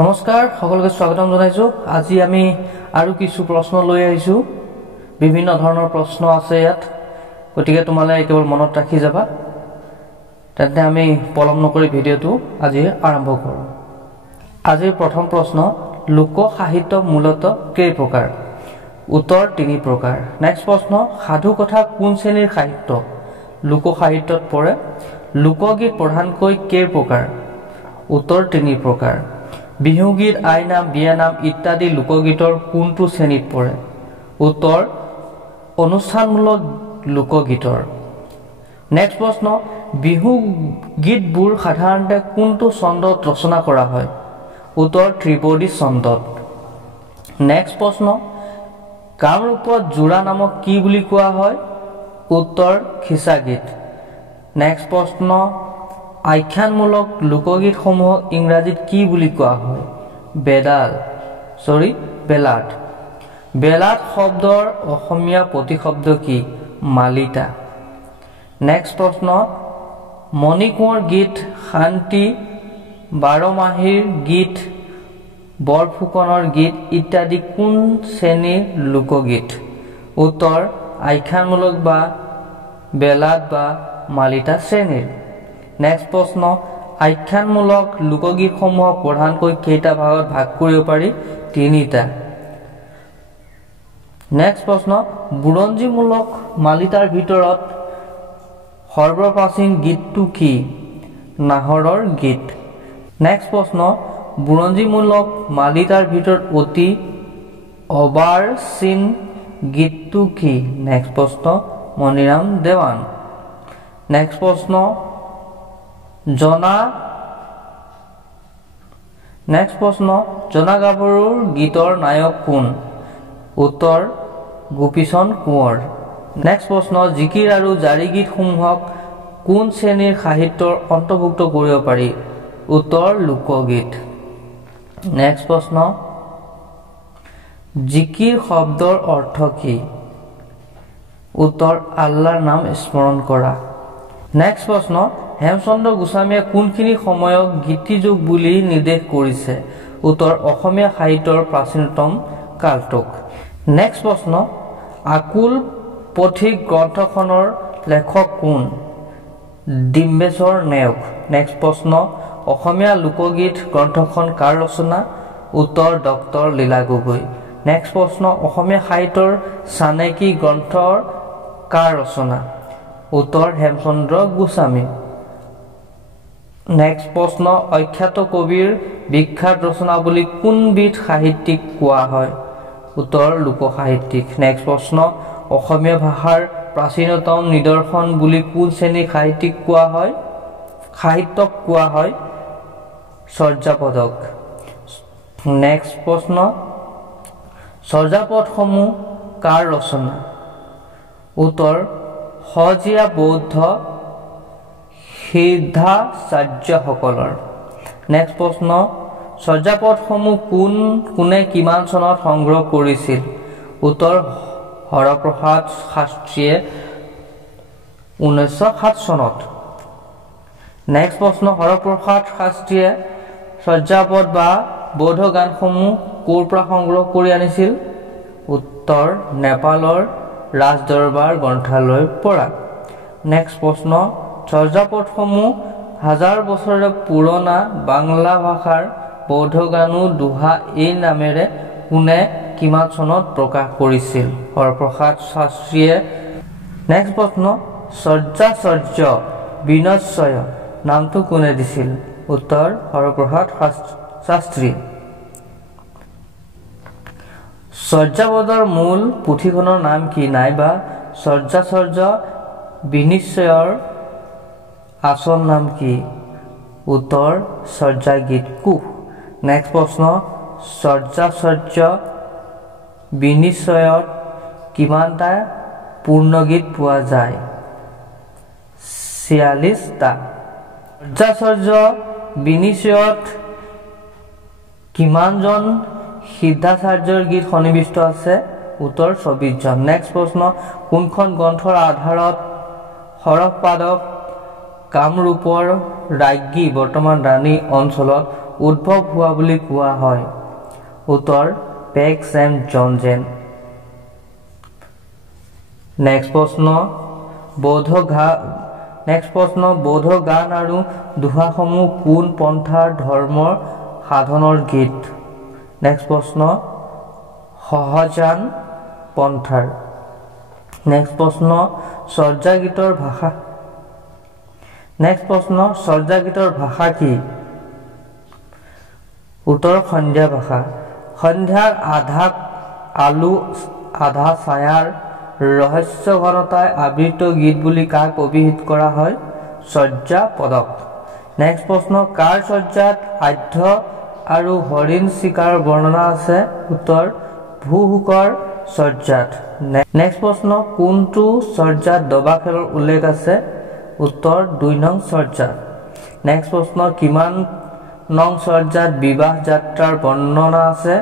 নমস্কাৰ সকলোকে স্বাগতম জনাইছো। আজি আমি আৰু কিছু প্ৰশ্ন লৈ আহিছো। বিভিন্ন ধৰণৰ প্ৰশ্ন আছে ইয়াত, গতিকে তোমালে কেৱল মনত ৰাখি যাবা। তেন্তে আমি পলম নকৰি ভিডিঅ'টো আজি আৰম্ভ কৰোঁ। আজিৰ প্ৰথম প্ৰশ্ন, লোক সাহিত্য মূলতঃ কেই প্ৰকাৰ? উত্তৰ 3 প্ৰকাৰ। নেক্সট প্ৰশ্ন, সাধু কথা কোন শ্ৰেণীৰ সাহিত্য? লোক সাহিত্যত পৰে। লোকগীত প্ৰধানকৈ কেই প্ৰকাৰ? উত্তৰ 3 প্ৰকাৰ। বিহুগীত, আইনাম, বিয়ানাম ইত্যাদি লোকগীতৰ কোনটো শ্ৰেণীত পৰে? উত্তৰ অনুষ্ঠানমূলক লোকগীতৰ। নেক্সট প্ৰশ্ন, বিহু গীতবোৰ সাধাৰণতে কোনটো ছন্দত ৰচনা কৰা হয়? উত্তৰ ত্ৰিপদী ছন্দত। নেক্সট প্ৰশ্ন, কামৰূপত যোৰা নামক কি বুলি কোৱা হয়? উত্তৰ খিচা গীত। নেক্সট প্ৰশ্ন, আখ্যানমূলক লোকগীতসমূহক ইংৰাজীত কি বুলি কোৱা হয়? বেলাড। বেলাড শব্দৰ অসমীয়া প্ৰতিশব্দ কি? মালিতা। নেক্সট প্ৰশ্ন, মণিকোঁৱৰ গীত, শান্তি, বাৰমাহীৰ গীত, বৰফুকনৰ গীত ইত্যাদি কোন শ্ৰেণীৰ লোকগীত? উত্তৰ আখ্যানমূলক বা বেলাড বা মালিতা শ্ৰেণীৰ। নেক্সট প্ৰশ্ন, আখ্যানমূলক লোকগীতসমূহক প্ৰধানকৈ কেইটা ভাগত ভাগ কৰিব পাৰি? 3টা। নেক্সট প্ৰশ্ন, বুৰঞ্জীমূলক মালিতাৰ ভিতৰত সৰ্বপ্ৰাচীন গীতটো কি? নাহৰৰ গীত। নেক্সট প্ৰশ্ন, বুৰঞ্জীমূলক মালিতাৰ ভিতৰত অতি অৰ্বাচীন গীতটো কি? নেক্সট প্ৰশ্ন, মণিৰাম দেৱান। নেক্সট প্ৰশ্ন, জনা গাভৰুৰ গীতৰ নায়ক কোন? উত্তৰ গোপীচন্দ কোঁৱৰ। নেক্সট প্ৰশ্ন, জিকিৰ আৰু জাৰি গীতসমূহক কোন শ্ৰেণীৰ সাহিত্যৰ অন্তৰ্ভুক্ত কৰিব পাৰি? উত্তৰ লোকগীত। নেক্সট প্ৰশ্ন, জিকিৰ শব্দৰ অৰ্থ কি? উত্তৰ আল্লাহৰ নাম স্মৰণ কৰা। নেক্সট প্ৰশ্ন, হেমচন্দ্ৰ গোস্বামীয়ে কোনখিনি সময়ক গীতিযুগ বুলি নিৰ্দেশ কৰিছে? উত্তৰ অসমীয়া সাহিত্যৰ প্ৰাচীনতম কালটোক। নেক্সট প্ৰশ্ন, আকুল পথিক গ্ৰন্থখনৰ লেখক কোন? ডিম্বেশ্বৰ নেওগ। নেক্সট প্ৰশ্ন, অসমীয়া লোকগীত গ্ৰন্থখন কাৰ ৰচনা? উত্তৰ ডক্টৰ লীলা গগৈ। নেক্সট প্ৰশ্ন, অসমীয়া সাহিত্যৰ চানেকি গ্ৰন্থৰ কাৰ ৰচনা? উত্তৰ হেমচন্দ্ৰ গোস্বামী। নেক্সট প্ৰশ্ন, অখ্যাত কবিৰ বিখ্যাত ৰচনা বুলি কোনবিধ সাহিত্যিক কোৱা হয়? উত্তৰ লোক সাহিত্যিক। নেক্সট প্ৰশ্ন, অসমীয়া ভাষাৰ প্ৰাচীনতম নিদৰ্শন বুলি কোন শ্ৰেণীৰ সাহিত্যক কোৱা হয়? চৰ্যাপদক। নেক্সট প্ৰশ্ন, চৰ্যাপদসমূহ কাৰ ৰচনা? উত্তৰ সজিয়া বৌদ্ধ সিদ্ধাচাৰ্যসকলৰ। নেক্সট প্ৰশ্ন, চৰ্যাপদসমূহ কোনে কিমান চনত সংগ্ৰহ কৰিছিল? উত্তৰ হৰপ্ৰসাদ শাস্ত্ৰীয়ে 1907 চনত। নেক্সট প্ৰশ্ন, হৰপ্ৰসাদ শাস্ত্ৰীয়ে চৰ্যাপদ বা বৌদ্ধ গানসমূহ ক'ৰ পৰা সংগ্ৰহ কৰি আনিছিল? উত্তৰ নেপালৰ ৰাজদৰবাৰ গ্ৰন্থালয়ৰ পৰা। নেক্সট প্ৰশ্ন, চৰ্যাপদসমূহ হাজাৰ বছৰৰ পুৰণা বাংলা ভাষাৰ বৌদ্ধ গানো দোহা এই নামেৰে কোনে কিমান চনত প্ৰকাশ কৰিছিল? হৰপ্ৰসাদ শাস্ত্ৰীয়ে। নেক্সট প্ৰশ্ন, চৰ্যাচৰ্য বিনশ্বয় নামটো কোনে দিছিল? উত্তৰ হৰপ্ৰসাদ শাস্ত্ৰী। চৰ্যাপদৰ মূল পুথিখনৰ নাম কি? নাইবা চৰ্যাচৰ্য বিনিশ্চয়ৰ আচল নাম কি? উত্তৰ চৰ্যাগীত কোষ। নেক্সট প্ৰশ্ন, চৰ্যাচৰ্য বিনিশ্চয়ত কিমানটা পূৰ্ণগীত পোৱা যায়? 46টা। চৰ্যাচৰ্য বিনিশ্চয়ত কিমানজন সিদ্ধাচাৰ্যৰ গীত সন্নিৱিষ্ট আছে? উত্তৰ 24 জন। নেক্সট প্ৰশ্ন, কোনখন গ্ৰন্থৰ আধাৰত সৰহপাদক কামৰূপৰ ৰাজ্ঞী বৰ্তমান ৰাণী অঞ্চলত উদ্ভৱ হোৱা বুলি কোৱা হয়? উত্তৰ পেক্স এণ্ড জনজেন। নেক্সট প্ৰশ্ন বৌদ্ধ গান আৰু দোহাসমূহ কোন পন্থাৰ ধৰ্মৰ সাধনৰ গীত? নেক্সট প্ৰশ্ন সহজান পন্থাৰ। নেক্সট প্ৰশ্ন চৰ্যা গীতৰ ভাষা কি? উত্তৰ সন্ধ্যা ভাষা। সন্ধ্যাৰ আধা আলো আধা ছায়াৰ ৰহস্য ঘনতাই আবৃত গীত বুলি কাক অভিহিত কৰা হয়? চৰ্যাপদক। নেক্সট প্ৰশ্ন কাৰ চৰ্যাত আধ্য আৰু হৰিণ চিকাৰৰ বৰ্ণনা আছে? উত্তৰ ভূহুকৰ চৰ্যাত। নেক্সট প্ৰশ্ন কোনটো চৰ্যাত দবা খেলৰ উল্লেখ আছে? উত্তৰ 2 নং চৰ্যাত। নেক্সট প্ৰশ্ন কিমান নং চৰ্যাত বিবাহ যাত্ৰাৰ বৰ্ণনা আছে?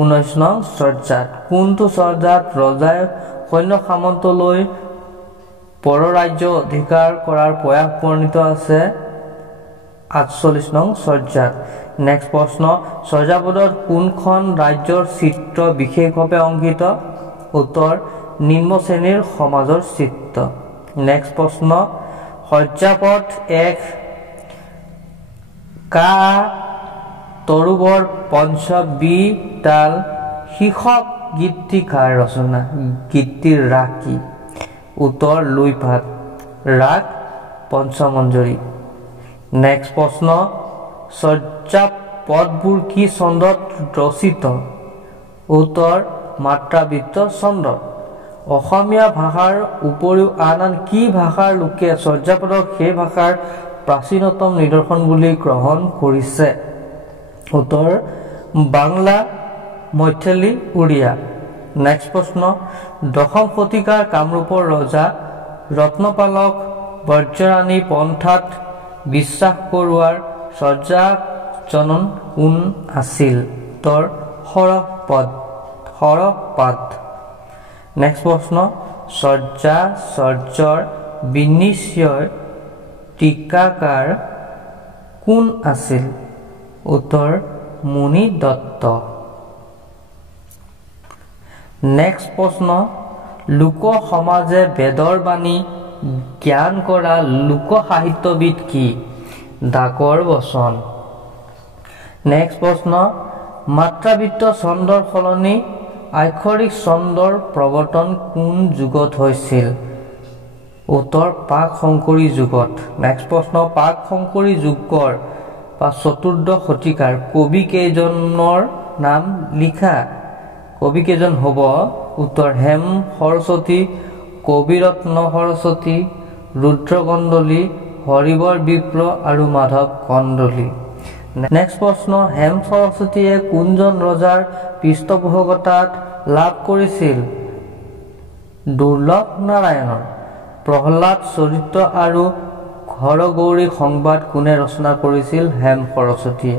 19 নং চৰ্যাত। কোনটো চৰ্যাত ৰজাই সৈন্য সামন্তলৈ পৰৰাজ্য অধিকাৰ কৰাৰ প্ৰয়াস বৰ্ণিত আছে? 48 নং চৰ্যাত। নেক্সট প্ৰশ্ন চৰ্যাপদত কোনখন ৰাজ্যৰ চিত্ৰ বিশেষভাৱে অংকিত? উত্তৰ নিম্ন শ্ৰেণীৰ সমাজৰ চিত্ৰ। নেক্সট প্ৰশ্ন চৰ্যাপদ এক কা তৰুবৰ পঞ্চবি তাল শীৰ্ষক গীতটি কাৰ ৰচনা? গীতটিৰ ৰাগ কি? উত্তৰ লুইপাত। ৰাগ পঞ্চমঞ্জৰী। নেক্সট প্ৰশ্ন চৰ্যাপদবোৰ কি ছন্দত ৰচিত? উত্তৰ মাত্ৰাবৃত্ত ছন্দত। অসমীয়া ভাষাৰ উপৰিও আন কি ভাষাৰ লোকে চৰ্যাপদক সেই ভাষাৰ প্ৰাচীনতম নিদৰ্শন বুলি গ্ৰহণ কৰিছে? উত্তৰ বাংলা, মৈথিলী, উড়িয়া। নেক্সট প্ৰশ্ন দশম শতিকাৰ কামৰূপৰ ৰজা ৰত্নপালক বজ্ৰৰাণী পন্থাত বিশ্বাস কৰোৱাৰ চৰ্যাজনন কোন আছিল? উত্তৰ সৰহপাদ। নেক্সট প্ৰশ্ন চৰ্যাৰ বিনিশ্চয় টীকাকাৰ কোন আছিল? উত্তৰ মুনি দত্ত। নেক্সট প্ৰশ্ন লোক সমাজে বেদৰ বাণী জ্ঞান কৰা লোক সাহিত্যবিদ কি? ডাকৰ বচন। নেক্সট প্ৰশ্ন মাত্ৰাবৃত্ত ছন্দৰ সলনি আক্ষৰিক ছন্দৰ প্ৰৱৰ্তন কোন যুগত হৈছিল? উত্তৰ প্ৰাক শংকৰী যুগত। নেক্সট প্ৰশ্ন প্ৰাক শংকৰী যুগৰ বা 14 শতিকাৰ কবি কেইজনৰ নাম লিখা। কবি কেইজন হ'ব? উত্তৰ হেম সৰস্বতী, কবিৰত্ন সৰস্বতী, ৰুদ্ৰ কন্দলী, হৰিবৰ বিপ্ৰ আৰু মাধৱ কন্দলী। নেক্সট প্ৰশ্ন হেম সৰস্বতীয়ে কোনজন ৰজাৰ পৃষ্ঠপোষকতাত লাভ কৰিছিল? দুৰ্লভ নাৰায়ণৰ। প্ৰহ্লাদ চৰিত্ৰ আৰু হৰগৌৰী সংবাদ কোনে ৰচনা কৰিছিল? হেম সৰস্বতীয়ে।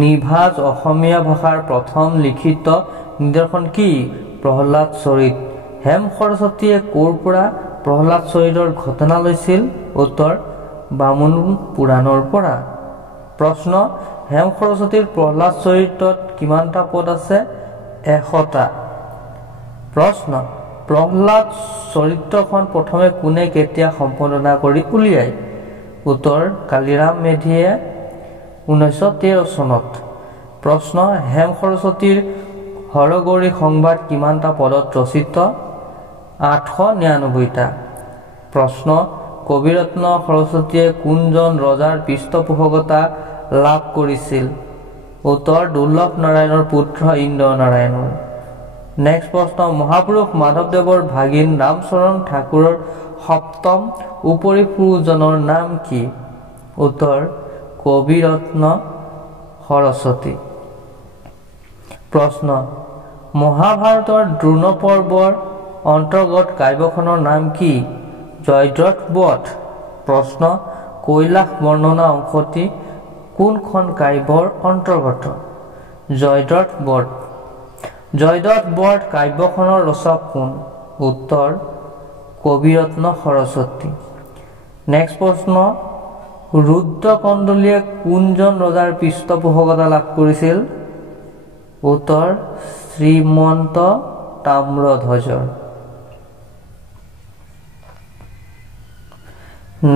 নিভাঁজ অসমীয়া ভাষাৰ প্ৰথম লিখিত নিদৰ্শন কি? প্ৰহ্লাদ চৰিত। হেম সৰস্বতীয়ে ক'ৰ পৰা প্ৰহ্লাদ চৰিতৰ ঘটনা লৈছিল? উত্তৰ বামুণ পুৰাণৰ পৰা। প্ৰশ্ন হেম সৰস্বতীৰ প্ৰহ্লাদ চৰিতত কিমানটা পদ আছে? 100টা। প্ৰশ্ন প্ৰহ্লাদ চৰিত্ৰখন প্ৰথমে কোনে কেতিয়া সম্পাদনা কৰি উলিয়ায়? উত্তৰ কালিৰাম মেধিয়ে 1913 চনত। প্ৰশ্ন হেম সৰস্বতীৰ হৰগৌৰী সংবাদ কিমানটা পদত ৰচিত? 899টা। প্ৰশ্ন কবিৰত্ন সৰস্বতীয়ে কোনজন ৰজাৰ পৃষ্ঠপোষকতা লাভ কৰিছিল? উত্তৰ দুৰ্লভ নাৰায়ণৰ পুত্ৰ ইন্দ্ৰ নাৰায়ণৰ। নেক্সট প্ৰশ্ন মহাপুৰুষ মাধৱদেৱৰ ভাগিন ৰামচৰণ ঠাকুৰৰ সপ্তম উপৰিপুৰুষজনৰ নাম কি? উত্তৰ কবিৰত্ন সৰস্বতী। প্ৰশ্ন মহাভাৰতৰ দ্ৰোণ পৰ্বৰ অন্তৰ্গত কাব্যখনৰ নাম কি? জয়দ্ৰত বধ। প্ৰশ্ন কৈলাশ বৰ্ণনা অংশটি কোনখন কাব্যৰ অন্তৰ্গত? জয়দ্ৰত বধ। জয়দ্ৰত বধ কাব্যখনৰ ৰচক কোন? উত্তৰ কবিৰত্ন সৰস্বতী। নেক্সট প্ৰশ্ন ৰুদ্ৰকণ্ডলীয়ে কোনজন ৰজাৰ পৃষ্ঠপোষকতা লাভ কৰিছিল উত্তৰ শ্ৰীমন্ত তাম্ৰধ্বজৰ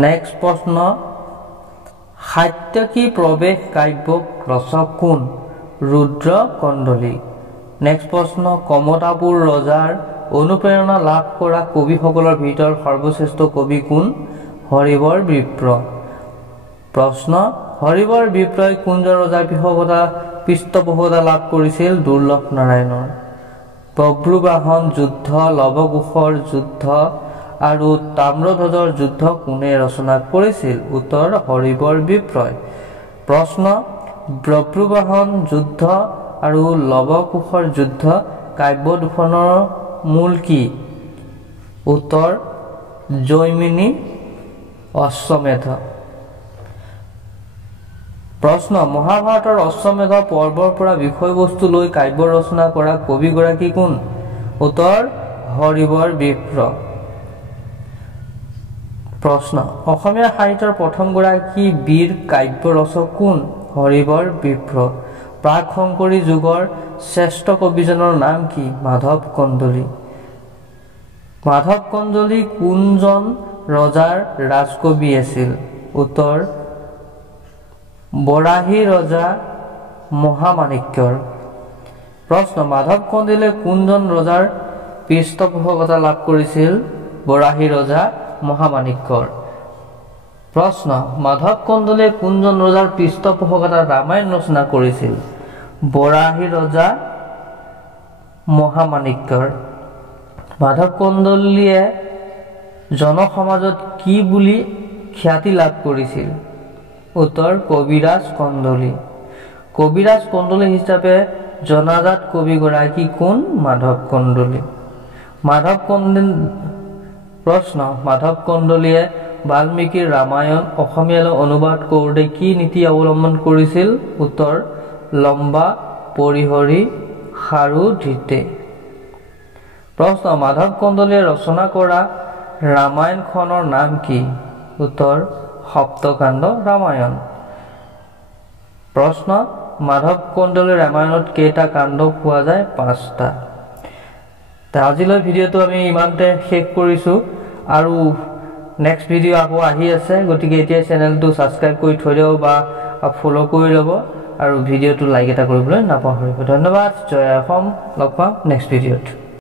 নেক্সট প্ৰশ্ন সাত্যকী প্ৰৱেশ কাব্যক ৰচক কোন ৰুদ্ৰকণ্ডলী নেক্সট প্ৰশ্ন কমতাপুৰ ৰজাৰ অনুপ্ৰেৰণা লাভ কৰা কবিসকলৰ ভিতৰত সৰ্বশ্ৰেষ্ঠ কবি কোন হৰিবৰ বিপ্ৰ প্ৰশ্ন হৰিবৰ বিপ্ৰই কোনজন ৰজাৰ পৃষ্ঠপোষকতা লাভ কৰিছিল দুৰ্লভ নাৰায়ণৰ বব্ৰুবাহন যুদ্ধ লৱকুশৰ যুদ্ধ আৰু তাম্ৰধ্বজৰ যুদ্ধ কোনে ৰচনা কৰিছিল উত্তৰ হৰিবৰ বিপ্ৰই প্ৰশ্ন বব্ৰুবাহন যুদ্ধ আৰু লৱকুশৰ যুদ্ধ কাব্য দুখনৰ মূল কি উত্তৰ জৈমিনী অশ্বমেধ প্ৰশ্ন মহাভাৰতৰ অশ্বমেধ পৰ্বৰ পৰা বিষয়বস্তু লৈ কাব্য ৰচনা কৰা কবিগৰাকী কোন উত্তৰ হৰিবৰ বিপ্ৰ প্ৰশ্ন অসমীয়া সাহিত্যৰ প্ৰথমগৰাকী বীৰ কাব্য ৰচক কোন হৰিবৰ বিপ্ৰ প্ৰাক শংকৰী যুগৰ শ্ৰেষ্ঠ কবিজনৰ নাম কি মাধৱ কন্দলী কোনজন ৰজাৰ ৰাজকবি আছিল উত্তৰ বৰাহী ৰজা মহামাণিক্যৰ প্ৰশ্ন মাধৱ কন্দলীয়ে কোনজন ৰজাৰ পৃষ্ঠপোষকতা লাভ কৰিছিল বৰাহী ৰজা মহামাণিক্যৰ প্ৰশ্ন মাধৱ কন্দলীয়ে কোনজন ৰজাৰ পৃষ্ঠপোষকতা ৰামায়ণ ৰচনা কৰিছিল বৰাহী ৰজা মহামাণিক্যৰ মাধৱ কন্দলীয়ে জনসমাজত কি বুলি খ্যাতি লাভ কৰিছিল উত্তৰ কবিৰাজ কন্দলী হিচাপে জনাজাত কবিগৰাকী কোন মাধৱ কন্দলীয়ে বাল্মীকিৰ ৰামায়ণ অসমীয়ালৈ অনুবাদ কৰোঁতে কি নীতি অৱলম্বন কৰিছিল উত্তৰ লম্বা পৰিহৰি সাৰু ধৃতে প্ৰশ্ন মাধৱ কন্দলীয়ে ৰচনা কৰা ৰামায়ণখনৰ নাম কি উত্তৰ সপ্তকাণ্ড ৰামায়ণ প্ৰশ্ন মাধৱ কন্দলীৰ ৰামায়ণত কেইটা কাণ্ড পোৱা যায় 5টা আজিলৈ ভিডিঅ'টো আমি ইমানতে শেষ কৰিছোঁ আৰু নেক্সট ভিডিঅ' আকৌ আহি আছে গতিকে এতিয়া চেনেলটো ছাবস্ক্ৰাইব কৰি থৈ দিয়ক বা ফ'ল' কৰি ল'ব আৰু ভিডিঅ'টো লাইক এটা কৰিবলৈ নাপাহৰিব ধন্যবাদ জয় অসম লগ পাম নেক্সট ভিডিঅ'ত